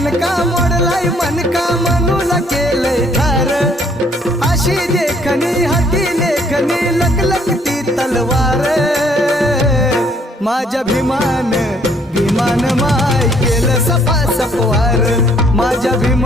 ठणका मोडलाय मनका मनूला केलंय ठार अशी देखणी हाती लेखनी लकलकती तलवार माझ्या भीमान भीमान माय केलं सपा सपवार माझ्या भीमान